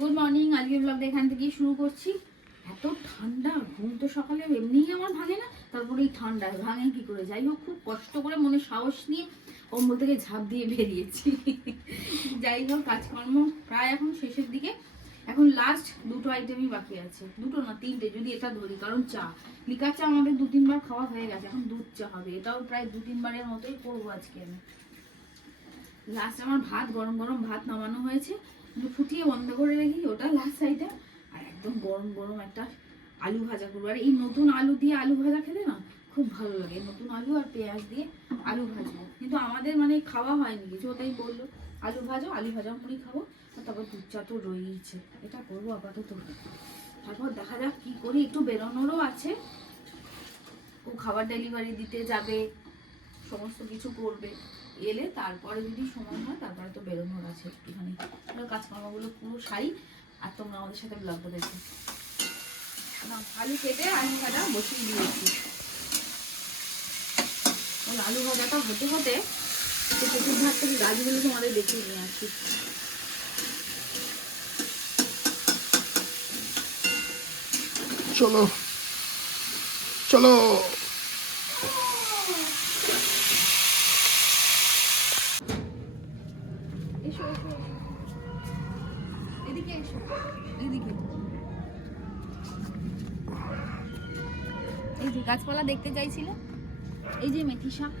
Good morning. আজকের ব্লগটা এখান থেকেই শুরু করছি। এত ঠান্ডা, ঘুম তো সকালে এমনিই আমার ভাঙে না, তারপরে এই ঠান্ডা ভাঙে কি করে? যাই হোক, খুব কষ্ট করে মনে সাহস নিয়ে কম্বল থেকে ঝাঁপ দিয়ে বেরিয়েছি। যাই হোক, কাজকর্ম প্রায় এখন শেষের দিকে। এখন লাস্ট দুটো আইটেমই বাকি আছে, দুটো না তিনটে যদি এটা ধরি, কারণ চা, লিকার চা আমাদের 2-3 বার খাওয়া হয়ে গেছে, এখন দুধ চা হবে, এটাও প্রায় 2-3 বারের মতোই করবো আজকে আমি। লাস্ট আমার ভাত, গরম গরম ভাত নামানো হয়েছে, ফুটিয়ে বন্ধ করে রেখি, ওটা লাস্ট সাইডে। আর একদম গরম গরম একটা আলু ভাজা করবো। আর এই নতুন আলু দিয়ে আলু ভাজা খেলে না খুব ভালো লাগে, নতুন আলু আর পেঁয়াজ দিয়ে আলু ভাজবো, কিন্তু আমাদের মানে খাওয়া হয়নি কিছু, ওটাই বললো আলু ভাজা মুড়ি খাবো, আর তারপর দুধ চা তো রয়েইছে, এটা করবো আপাতত। তারপর দেখা যাক কি করি, একটু বেরোনোরও আছে, ও খাবার ডেলিভারি দিতে যাবে, সমস্ত কিছু করবে, এলে তারপরে যদি সময় হয় তারপরে তো বেরোনোর আছে একটুখানি, কাজকর্মগুলো পুরো সারি। আর তোমরা আমাদের সাথে ব্লগটা দেখো। আলু কেটে আলু ভাজা বসিয়ে দিয়েছি, আলু ভাজাটা হতে হতে পুকুর ধার থেকে গাছগুলো তোমাদের দেখিয়ে নিয়ে আসছি। চলো চলো। এসো এসো এদিকে এসো, এদিকে। এই যে গাছপালা দেখতে চাইছিলে, এই যে মেথি শাক,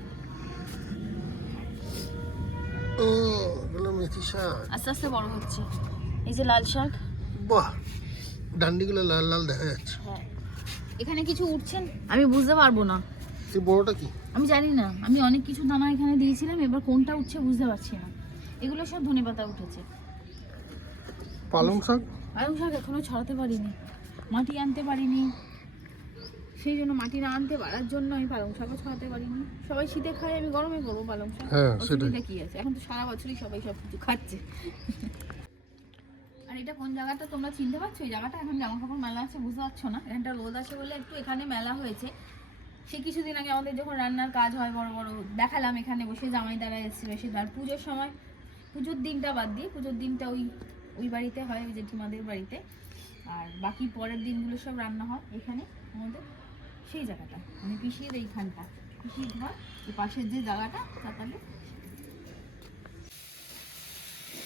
ও এগুলো মেথি শাক আস্তে আস্তে বড় হচ্ছে। এই যে লাল শাক, বাহ, ডান্ডিগুলো লাল লাল দেখা যাচ্ছে। হ্যাঁ, এখানে কিছু উঠছেন আমি বুঝতে পারবো না, এই বড়টা কি আমি জানি না, আমি অনেক কিছু দানা এখানে দিয়েছিলাম, এবার কোনটা উঠছে বুঝতে পারছি না। এগুলো সব ধনেপাতা উঠেছে। পালং শাক, পালং শাক এখনো ছড়াতে পারিনি, মাটি আনতে পারিনি, সেই জন্য মাটি না আনতে পারার জন্য আমি পালং শাকও ছড়াতে পারিনি। সবাই শীতে খায়, আমি গরমে করবো পালং শাক, হ্যাঁ অসুবিধা কি আছে? এখন তো সারা বছরই সবাই সব কিছু খাচ্ছে। আর এটা কোন জায়গাটা তোমরা চিনতে পারছো? এই জায়গাটা এখন জামা কাপড় মেলা আছে, বুঝতে পারছো না? এখানটা রোদ আছে বলে একটু এখানে মেলা হয়েছে। সে কিছুদিন আগে আমাদের যখন রান্নার কাজ হয় বড় বড়, দেখালাম এখানে বসে জামাই দ্বারা এসছে বেশি। আর পুজোর সময়, পুজোর দিনটা বাদ দিয়ে, পুজোর দিনটা ওই বাড়িতে হয়, ওই জেঠিমাদের বাড়িতে, আর বাকি পরের দিনগুলো সব রান্না হয় এখানে আমাদের সেই জায়গাটা, মানে পিসির এইখানটা, পিসির ঘর, এই পাশের যে জায়গাটা, তাহলে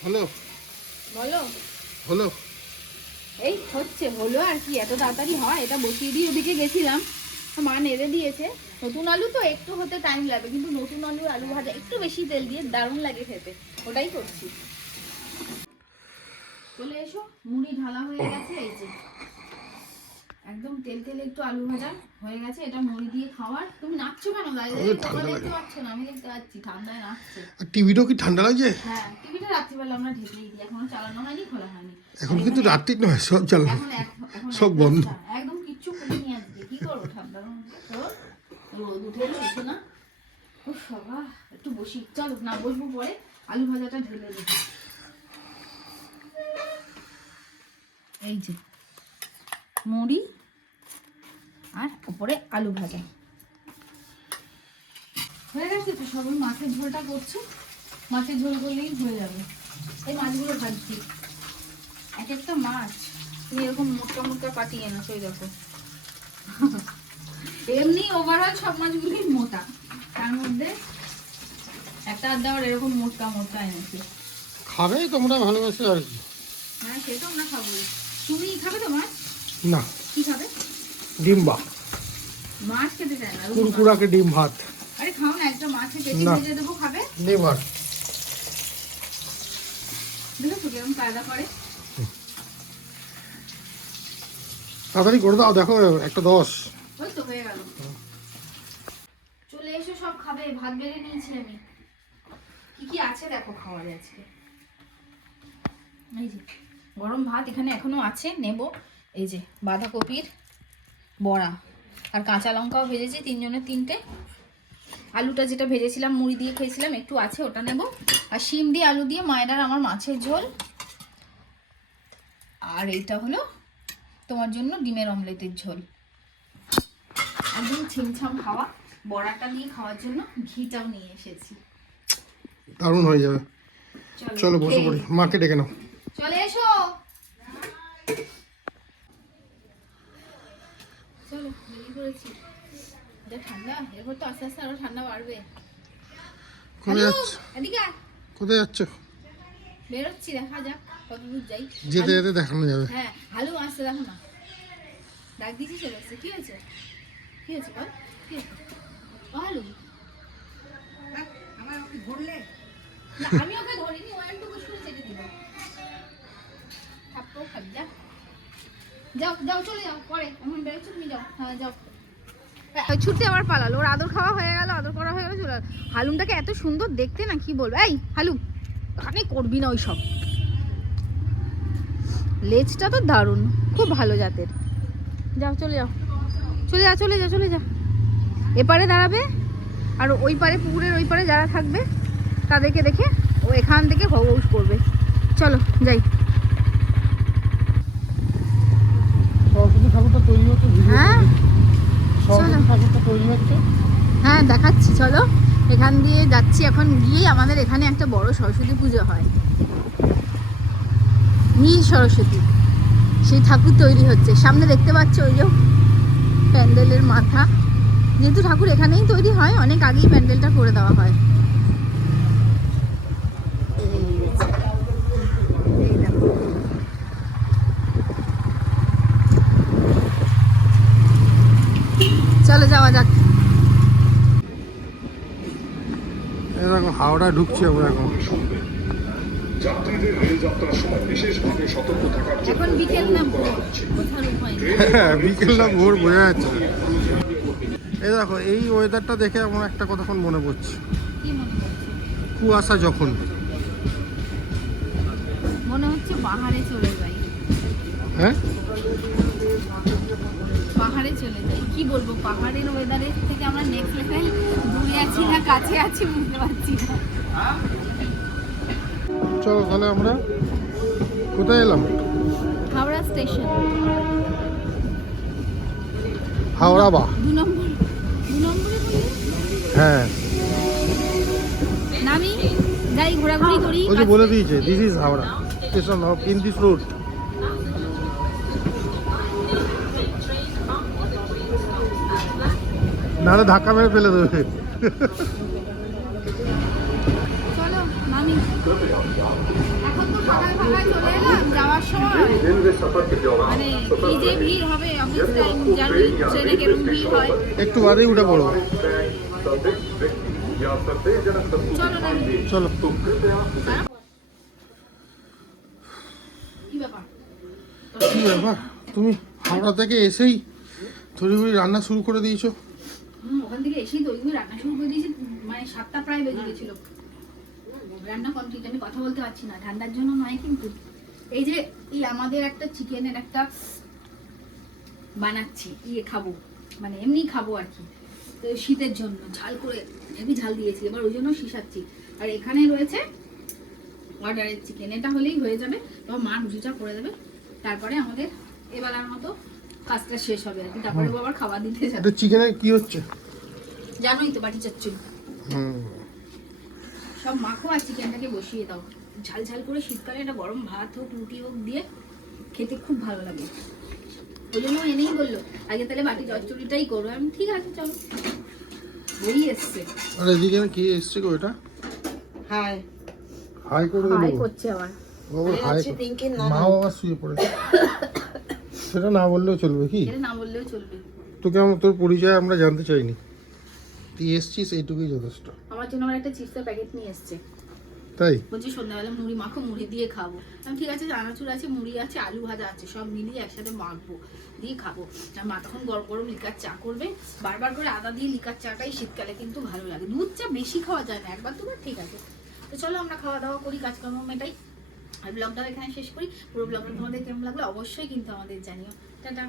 হলো বলো হলো। এই হচ্ছে, হলো আর কি, এত তাড়াতাড়ি হয়? এটা বসিয়ে দিয়ে ওদিকে গেছিলাম, মা নেড়ে দিয়েছে। নতুন আলু তো একটু হতে টাইম লাগবে, কিন্তু নতুন আলু ভাজা একটু বেশি তেল দিয়ে দারুণ লাগে খেতে, ওটাই করছি। চলে এসো, মুড়ি ঢালা হয়ে গেছে, এই যে একদম তেল তেলে একটু আলু ভাজা হয়ে গেছে, এটা মুড়ি দিয়ে খাওয়ার। তুমি নাচছো কেন? তোমরা দেখতে পাচ্ছ না, আমি দেখতে পাচ্ছি, ঠান্ডায় নাচছে। আর টিভিটাও কি ঠান্ডা লাগছে? হ্যাঁ, টিভিটা রাত্রিবেলা আমরা ঢেকেই দিই, এখনো চালানো হয়নি, খোলা হয়নি। এখন কিন্তু রাত্রি নয়, সব চালানো, এখন সব বন্ধ, একদম কিচ্ছু খুলিনি আজকে, কি করবো ঠান্ডার মধ্যে, রোদ উঠে গেছে না। ও বাবা, একটু বসি, চলো না বসবো, পরে আলু ভাজাটা ঢেলে দেব। এই যে মুড়ি আর উপরে আলু ভাজা হয়ে গেছে তো, সবাই মাছের ঝোলটা করছে, মাছের ঝোল করলেই হয়ে যাবে। এই মাছগুলো ভাজছি, এক একটা মাছ তুমি এরকম মোটা মোটা কাটিয়ে না, সেই দেখো। এমনি ওভারঅল সব মাছগুলি মোটা, তার মধ্যে একটা আধা এরকম মোটা মোটা এনেছি। খাবে তোমরা ভালোবাসে আর কি। হ্যাঁ, সে তো আমরা খাবো। তুমি খাবে তো মাছ? না, কি খাবে? ডিম্বা, মাছ খেতে চায় না, কুরকুরাকে ডিম ভাত। আরে খাও না, একটা মাছের পেটি ভেজে দেবো, খাবে? নেবার দেখো কিরকম কায়দা করে। তাড়াতাড়ি করে দাও, দেখো একটা 10। ওই তো হয়ে গেল। চলে এসো, সব খাবে, ভাত বেড়ে নিয়েছি আমি। কি কি আছে দেখো খাওয়ারে আজকে। এই যে গরম ভাত এখানে এখনো আছে, নেব। এই যে বাঁধাকপির বড়া, আর কাঁচা লঙ্কাও ভেজেছি, 3 জনের 3টে। আলুটা যেটা ভেজেছিলাম মুড়ি দিয়ে খেয়েছিলাম, একটু আছে, ওটা নেব। আর শিম দিয়ে আলু দিয়ে মায়ের আমার মাছের ঝোল। আর এইটা হলো তোমার জন্য ডিমের অমলেটের ঝোল। একদম ছিমছাম খাওয়া, বড়াটা দিয়ে খাওয়ার জন্য ঘিটাও নিয়ে এসেছি, দারুণ হয়ে যাবে। চলো বসে পড়ি, মাকে ডেকে নাও। চলে এসো। করেছি। যা ঠান্ডা, এরপর তো আস্তে আস্তে আরো ঠান্ডা বাড়বে। কোথায় হ্যালো, যাচ্ছ? এদিকে আয়। কোথায় যাচ্ছ? বেরোচ্ছি, দেখা যাক কত দূর যাই। যেতে যেতে দেখানো যাবে। হ্যাঁ, হালু আসছে, দেখো না। ডাক দিয়েছি, চলে এসছে। কি হয়েছে? কি হয়েছে বল? কি হয়েছে? ও হালু, আমার ওকে ধরলে না আমি ওকে ধরিনি, ও একটু বসে চেটে দিব। থাপ্পড় খাবি, যা। যাও যাও, চলে যাও, পরে এখন বেরোচ্ছ, তুমি যাও। হ্যাঁ যাও। ছুটতে আবার পালালো, ওর আদর খাওয়া হয়ে গেল, আদর করা হয়ে গেল, চলে গেল। হালুমটাকে এত সুন্দর দেখতে না, কি বলবো। এই হালুম, কানে করবি না ওই সব। লেজটা তো দারুণ, খুব ভালো জাতের। যাও, চলে যাও, চলে যা, চলে যা, চলে যা। এপারে দাঁড়াবে, আর ওই পারে, পুকুরের ওই পারে যারা থাকবে তাদেরকে দেখে ও এখান থেকে হউস করবে। চলো যাই। সরস্বতী ঠাকুরটা তৈরি হচ্ছে, হ্যাঁ সরস্বতী ঠাকুরটা তৈরি হচ্ছে। হ্যাঁ দেখাচ্ছি, চলো। এখান দিয়ে যাচ্ছি, এখন গিয়ে আমাদের এখানে একটা বড় সরস্বতী পুজো হয়, নীল সরস্বতী। সেই ঠাকুর তৈরি হচ্ছে, সামনে দেখতে পাচ্ছ ওই যে প্যান্ডেলের মাথা। যেহেতু ঠাকুর এখানেই তৈরি হয়, অনেক আগেই প্যান্ডেলটা করে দেওয়া হয়। এই দেখো। চলো যাওয়া যাক। এই দেখো হাওড়া ঢুকছি আমরা এখন। যাত্রীদের রেল যাত্রার সময় বিশেষভাবে সতর্ক থাকার জন্য এখন বিকেল না ভোর, বোঝার উপায় নেই। বিকেল না ভোর বোঝা যাচ্ছে না। এই দেখো, এই ওয়েদারটা দেখে আমার একটা কথাক্ষণ মনে পড়ছে। কি মনে হচ্ছে? কুয়াশা যখন, মনে হচ্ছে পাহাড়ে চলে যাই। হ্যাঁ পাহাড়ে চলে যাই, কি বলবো, পাহাড়ের ওয়েদারের থেকে আমরা নেক্সট লেভেল দূরে আছি না কাছে আছি বুঝতে পারছি না। চলো তাহলে আমরা কোথায় এলাম? হাওড়া স্টেশন, হাওড়া বা 2 নম্বরে বলি। হ্যাঁ, নামি, যাই, ঘোরাঘুরি করি। ওই যে বলে দিয়েছে, this is Howrah station off in this route. নাহলে ধাক্কা মেরে ফেলে দেবে। চলো নামি। এখন তো ফাঁকায় ফাঁকায় চলে এলাম, যাওয়ার সময় মানে কি যে ভিড় হবে, অফিস টাইম জানি ট্রেনে কিরকম ভিড় হয়। একটু বাদেই উঠে পড়বো। চলো নামি। চলো। কি ব্যাপার? কি ব্যাপার, তুমি হাওড়া থেকে এসেই তড়িঘড়ি রান্না শুরু করে দিয়েছো? ওখান থেকে এসেই তো ওইগুলো রান্না শুরু করে দিয়েছি, মানে 7টা প্রায় বেজে গেছিল। রান্না কমপ্লিট, আমি কথা বলতে পারছি না, ঠান্ডার জন্য নয় কিন্তু। এই যে আমাদের একটা চিকেনের একটা বানাচ্ছি, খাবো, মানে এমনি খাবো আর কি। তো শীতের জন্য ঝাল করে, হেভি ঝাল দিয়েছি, এবার ওই জন্য শিশাচ্ছি। আর এখানে রয়েছে অর্ডারের চিকেন, এটা হলেই হয়ে যাবে। তোমার মা রুটিটা করে দেবে, তারপরে আমাদের এবেলার মতো কাজটা শেষ হবে আর কি। তারপরে ও আবার খাবার দিতে যাবে। এটা চিকেনে কি হচ্ছে? জানোই তো, বাটি চচ্চড়ি। হুম, সব মাখো আর চিকেনটাকে বসিয়ে দাও। ঝাল ঝাল করে শীতকালে একটা গরম ভাত হোক, রুটি হোক দিয়ে খেতে খুব ভালো লাগে। ওই জন্য এনেই বললো আগে তাহলে বাটি চচ্চড়িটাই করো। আমি ঠিক আছে চলো, ওই এসছে। আর এদিকে কি এসছে গো? এটা হাই হাই করে হাই দিল। করছে আবার। বাবা হাই হচ্ছে পিঙ্কির নানা। মা বাবা শুয়ে পড়েছে। সেটা না বললেও চলবে কি? এটা না বললেও চলবে। তোকে তোর পরিচয় আমরা জানতে চাইনি, তুই এসছিস এইটুকুই যথেষ্ট। আমার জন্য আমার একটা চিপসের প্যাকেট নিয়ে এসছে, তাই বলছি সন্ধ্যাবেলা মুড়ি মাখো, মুড়ি দিয়ে খাবো। আমি ঠিক আছে, চানাচুর আছে, মুড়ি আছে, আলু ভাজা আছে, সব মিলিয়ে একসাথে মাখবো, দিয়ে খাবো। আর মা তখন গরম গরম লিকার চা করবে, বারবার করে আদা দিয়ে লিকার চাটাই শীতকালে কিন্তু ভালো লাগে। দুধ চা বেশি খাওয়া যায় না, একবার দুবার ঠিক আছে। তো চলো আমরা খাওয়া দাওয়া করি, কাজকর্ম মেটাই, আর ব্লগটাও এখানে শেষ করি। পুরো ব্লগটা তোমাদের কেমন লাগলো অবশ্যই কিন্তু আমাদের জানিও। টাটা।